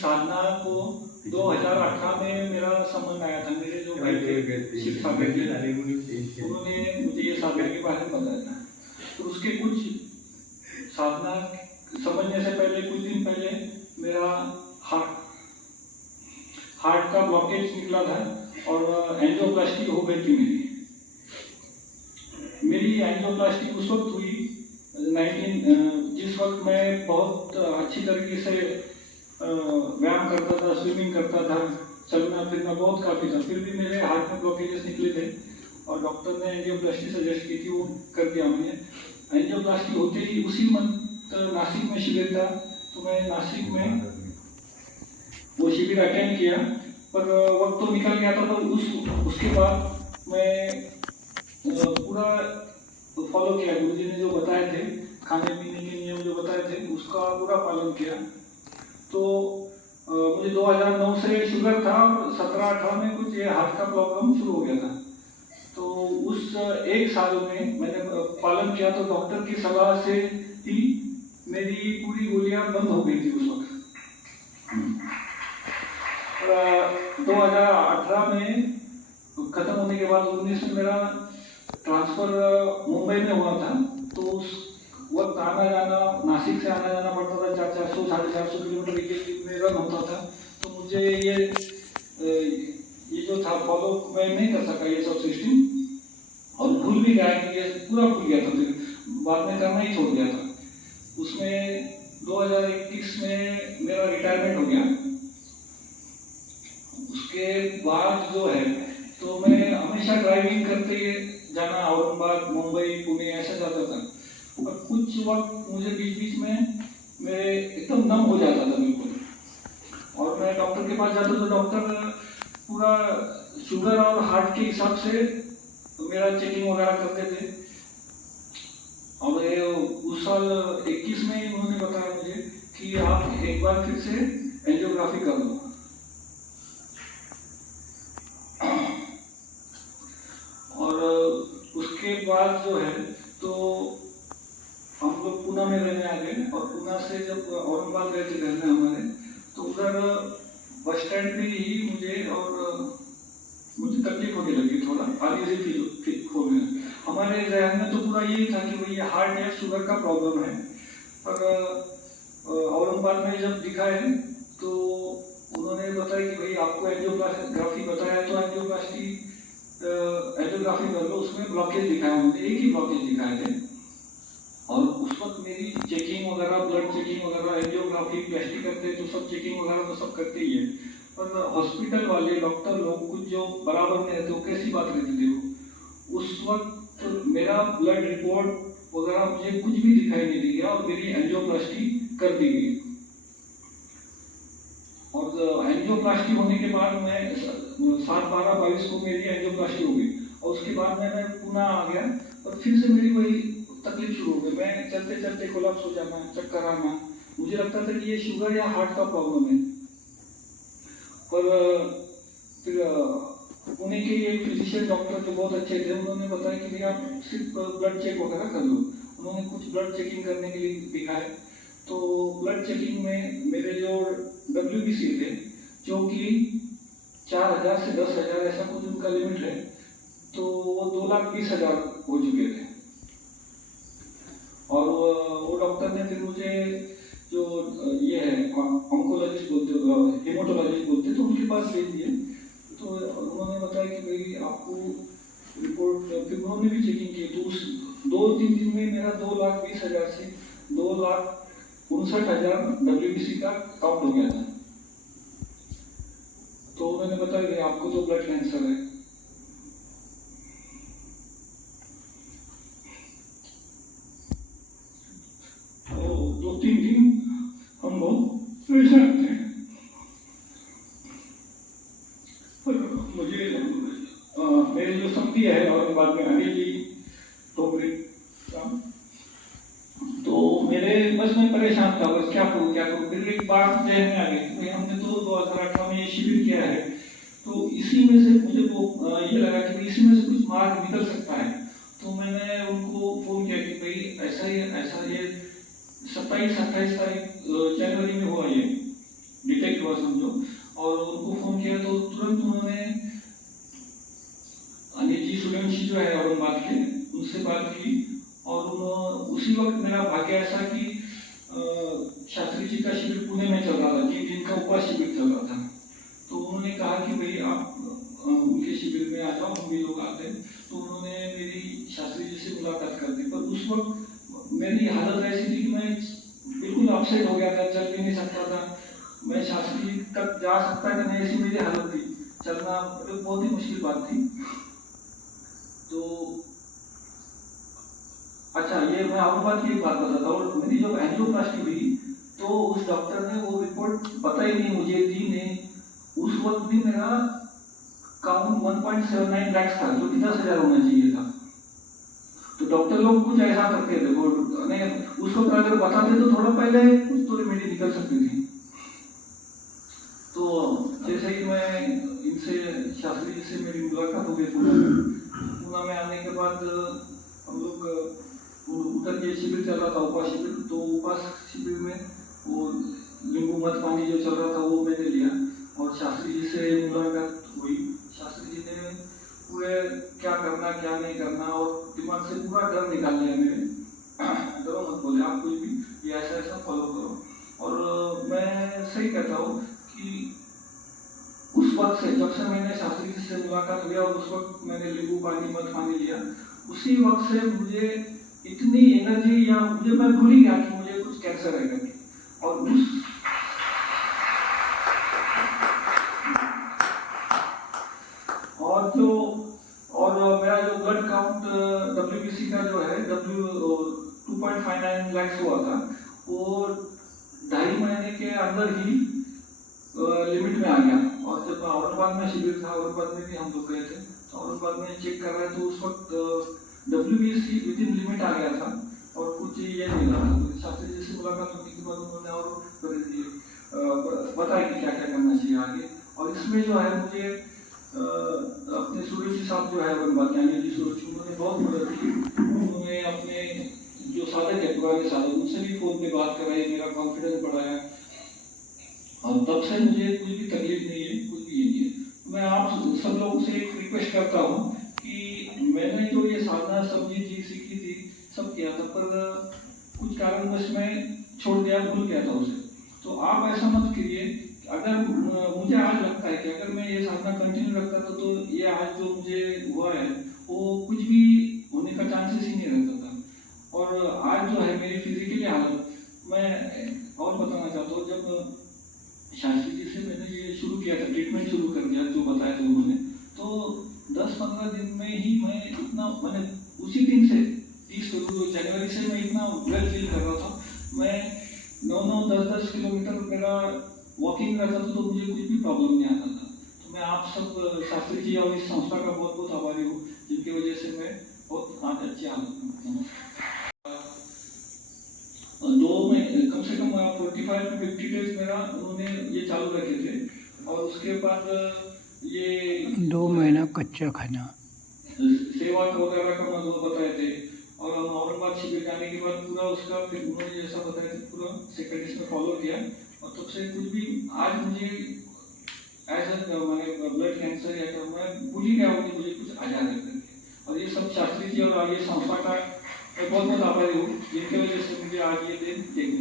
साधना को 2018 में मेरा संबंध आया था। मेरे जो भाई थे शिक्षा उन्होंने मुझे ये साधना के बारे में बताया था। तो उसके कुछ साधना समझने से पहले कुछ दिन पहले मेरा हार्ट का ब्लॉकेज निकला था और एंजियोप्लास्टी हो गई थी मेरी एंजियोप्लास्टी उस वक्त हुई जिस वक्त मैं बहुत अच्छी तरीके से व्यायाम करता था, स्विमिंग करता था, चलना फिरना बहुत काफी था, फिर भी मेरे हार्ट में ब्लॉकेजेस निकले थे और डॉक्टर ने एंजियोप्लास्टी सजेस्ट की थी, वो कर दिया मैंने। एंजियोप्लास्टी होते ही उसी मंथ नासिक में शिविर था, तो मैं नासिक में वो शिविर अटेंड किया, पर वक्त तो निकल गया था। पर उसके बाद मैं पूरा फॉलो किया, गुरुजी ने जो बताए थे, खाने पीने के नियम जो बताए थे उसका पूरा पालन किया। तो मुझे 2009 से शुगर था और 17-18 में कुछ ये हार्ट का प्रॉब्लम शुरू हो गया था। तो उस एक साल में मैंने पालन किया, तो डॉक्टर की सलाह से ही मेरी पूरी गोलियां बंद हो गई थी उस वक्त। 2018 में खत्म होने के बाद 19 में मेरा ट्रांसफर मुंबई में हुआ था, तो उस वक्त आना जाना, नासिक से आना जाना पड़ता था, 400 साढ़े 400 किलोमीटर एक में रन होता था। तो मुझे ये जो था फॉलो मैं नहीं कर सका ये सब सिस्टम, और भूल भी गया कि ये पूरा भूल गया था, फिर बाद में करना ही छोड़ दिया था। उसमें 2021 में मेरा रिटायरमेंट हो गया। उसके बाद जो है तो मैं हमेशा ड्राइविंग करते जाना, औरंगाबाद, मुंबई, पुणे ऐसा जाता था। और कुछ वक्त मुझे बीच में मेरे एकदम दम हो जाता था बिल्कुल, और मैं डॉक्टर के पास जाता तो डॉक्टर पूरा शुगर और हार्ट के हिसाब से मेरा चेकिंग वगैरह करते थे। और उस साल 21 में उन्होंने बताया मुझे कि आप एक बार फिर से एंजियोग्राफी कर लो। और उसके बाद जो है तो हम लोग पुणे में रहने आ गए, और पुणे से जब औरंगाबाद गए थे रहने हमारे, तो उधर बस स्टैंड पे ही मुझे तकलीफ होने लगी, थोड़ा आगे से होने। हमारे जहन में तो पूरा यही था कि भाई हार्ट या शुगर का प्रॉब्लम है। पर औरंगाबाद में जब दिखाए तो उन्होंने बताया कि भाई आपको एंजियोग्राफी बताया, तो एंजियोग्राफी कर लो। उसमें ब्लॉकेज दिखाया, मुझे एक ही ब्लॉकेज दिखाए थे, और उस वक्त मेरी चेकिंग वगैरह, ब्लड चेकिंग वगैरह, एंजियोग्राफी प्लास्टिक करते तो सब चेकिंग वगैरह तो सब करते ही है। पर हॉस्पिटल वाले डॉक्टर लोग कुछ जो बराबर में रहते, वो कैसी बात रहती थी वो। उस वक्त मेरा ब्लड रिपोर्ट वगैरह मुझे कुछ भी दिखाई नहीं दिया, और मेरी एंजियोप्लास्टी कर दी गई। और एंजियोप्लास्टी होने के बाद मैं 7/12/22 को मेरी एंजियोप्लास्टी हो गई, और उसके बाद मैं पुणे आ गया, और फिर से मेरी वही तकलीफ शुरू हो गई। मैं चलते चलते कोलैप्स हो जाना, चक्कर आना, मुझे लगता था कि ये शुगर या हार्ट का प्रॉब्लम है। पर फिर पुणे के एक फिजिशियन डॉक्टर जो बहुत अच्छे थे, उन्होंने बताया कि भैया आप सिर्फ ब्लड चेक वगैरह कर लो। उन्होंने कुछ ब्लड चेकिंग करने के लिए दिखाए, तो ब्लड चेकिंग में मेरे जो WBC थे, जो कि 4000 से 10,000 ऐसा कुछ उनका लिमिट है, तो वो 2,20,000 हो चुके थे। और वो डॉक्टर ने फिर मुझे जो ये है ऑन्कोलॉजिस्ट बोलते, हेमाटोलॉजिस्ट बोलते, तो उनके पास भेज दिए। तो उन्होंने बताया कि भाई आपको रिपोर्ट, फिर उन्होंने भी चेकिंग की, तो उस 2-3 दिन में मेरा 2,20,000 से 2,59,000 WBC का काउंट हो गया था। तो उन्होंने बताया कि आपको तो ब्लड कैंसर है। तो 2-3 दिन हम लोग परेशान थे। मुझे मेरे जो संपी है और बाद में अनिल जी टोपरे, तो मेरे बस मैं परेशान था, बस क्या करूँ। फिर एक बार जहन में आ गई, हमने तो 2018 में ये शिविर किया है, तो इसी में से मुझे वो ये लगा कि इसी में से कुछ मार्ग निकल सकता है। तो मैंने उनको फोन किया कि भाई ऐसा ये 27-28 तारीख जनवरी में हुआ, ये डिटेक्ट हुआ हुआ समझो, और उनको फोन किया तो तुरंत उन्होंने अनिल जी सूर्यवंशी जो है औरंगाबाद के, उनसे बात की। और उसी वक्त मेरा भाग्य ऐसा कि शास्त्री जी का शिविर पुणे में चल रहा था, 3 दिन का उपवास शिविर चल रहा था। तो उन्होंने कहा कि भाई आप उनके शिविर में आ जाओ, हम भी लोग आते हैं। तो उन्होंने मेरी शास्त्री जी से मुलाकात कर दी। पर उस वक्त मेरी हालत ऐसी थी कि मैं बिल्कुल अपसेट हो गया था, चल भी नहीं सकता था, मैं शास्त्री जी तक जा सकता कि नहीं, ऐसी मेरी हालत थी। चलना बहुत ही मुश्किल बात थी। तो अच्छा, ये मैं औरंगाबाद की एक बात बताता हूँ। मेरी जब एंजियोप्लास्टी हुई तो उस डॉक्टर ने वो रिपोर्ट बताई नहीं, मुझे दी नहीं। उस वक्त भी मेरा काउंट 1.79 लाख था, जो कि 10,000 होना चाहिए था। तो डॉक्टर लोग कुछ ऐसा करते थे, उस वक्त अगर बताते तो थोड़ा पहले कुछ तो रेमेडी निकल सकती थी। तो जैसे ही मैं इनसे शास्त्री जी से मेरी मुलाकात हो गई पूना में आने के बाद हम लोग उधर के शिविर चल रहा था, उपवास शिविर। तो उपवास शिविर में वो नींबू मत पानी जो चल रहा था वो मैंने लिया और शास्त्री जी से मुलाकात हुई। शास्त्री जी ने पूरे क्या करना क्या नहीं करना और दिमाग से पूरा डर निकाल लिया मेरे। डरो मत, बोले आप कुछ भी ये ऐसा ऐसा फॉलो करो। और मैं सही कहता हूँ कि उस वक्त से, जब से मैंने शास्त्री जी से मुलाकात हुई और उस वक्त मैंने नींबू पानी मत पानी लिया, उसी वक्त से मुझे इतनी एनर्जी, या मुझे मैं भूल ही गया कि मुझे कुछ कैंसर है करके। और मेरा जो ब्लड काउंट WBC का जो है 2.59 लाख हुआ था, वो 2.5 महीने के अंदर ही लिमिट में आ गया। और जब औरंगाबाद में शिविर था, औरंगाबाद में भी हम लोग गए थे, तो औरंगाबाद में चेक कर रहे थे तो उस वक्त WBC विद इन लिमिट आ गया था और कुछ ये मिला था। शास्त्री जी से मुलाकात होने के बाद उन्होंने और बताया कि क्या क्या करना चाहिए आगे। और इसमें जो है मुझे अपने सूरज जी साहब जो है औरंगाबाद के, अनिल जी सूरज, उन्होंने बहुत मदद की। उन्होंने अपने जो साधक है, पुराने साधक, उनसे भी फोन पे बात कराई, मेरा कॉन्फिडेंस बढ़ाया। और तब से मुझे कुछ भी तकलीफ नहीं है, कुछ भी नहीं है। मैं आप सब लोगों से एक रिक्वेस्ट करता हूँ कि मैंने जो ये साधना सब जी सीखी थी, सब किया था, पर कुछ कारणवश मैं छोड़ दिया, भूल गया था उसे। तो आप ऐसा मत कीजिए। अगर मुझे आज लगता है कि अगर मैं ये साधना कंटिन्यू रखता था तो ये आज जो मुझे हुआ है वो कुछ भी होने का चांसेस ही नहीं रहता था। और आज जो है मेरी फिजिकली हालत, मैं और बताना चाहता हूँ, जब शास्त्री जी से मैंने ये शुरू किया था, ट्रीटमेंट शुरू कर दिया जो बताया था उन्होंने, तो 10-15 दिन में ही मैं इतना, मैंने उसी दिन से 30 जनवरी से मैं इतना वेल फील कर रहा था। मैं 9-10 किलोमीटर मेरा वॉकिंग करता था तो मुझे कुछ भी प्रॉब्लम नहीं आता था। तो मैं आप सब शास्त्री जी और इस संस्था का बहुत बहुत आभारी हूँ, जिनकी वजह से मैं बहुत आज अच्छी हालत में। 2 में कम से कम 45 to 50 डेज मेरा उन्होंने ये चालू रखे थे। और उसके बाद ये 2 महीना कच्चा खाना, सेवा वगैरह का मतलब बताए थे। और औरंगाबाद शिविर जाने के बाद पूरा उसका फिर उन्होंने जैसा बताया था पूरा सेकंड में फॉलो किया। और तब से कुछ भी आज मुझे ऐसा मैंने ब्लड कैंसर या तो मैं भूल ही गया हूँ कि मुझे कुछ आ जा रहा है। और ये सब शास्त्री जी और ये संस्था का मैं बहुत बहुत आभारी हूँ, जिनकी वजह से मुझे आज ये दिन देखने